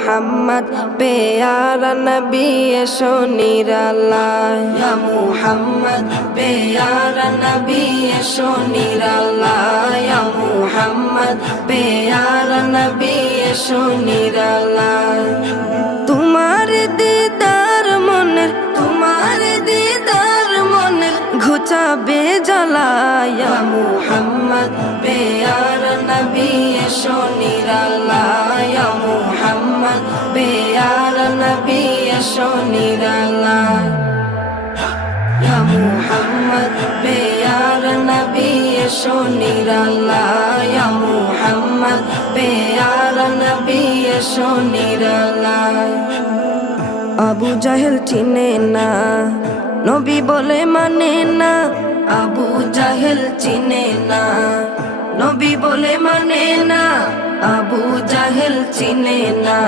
মুহাম্মদ প্যারা নবী এসো নিরালায়, ইয়া মুহাম্মদ প্যারা নবী এসো নিরালায়, ইয়া মুহাম্মদ প্যারা নবী এসো নিরালায়। তোমার দিদার মনের, তোমার দিদার মনের ঘুচাবে জ্বালায়, ইয়া মুহাম্মদ প্যারা নবী এসো নিরালায়, ইয়া মুহাম্মদ প্যারা নবী এসো নিরালায়, ইয়া মুহাম্মদ প্যারা নবী এসো নিরালায়, ইয়া মুহাম্মদ প্যারা নবী এসো নিরালায়। আবু জাহেল চিনে না, নবী বলে মানে না, আবু জাহেল চিনে না, নবী বলে মানে না, আবু জাহেল চিনে না।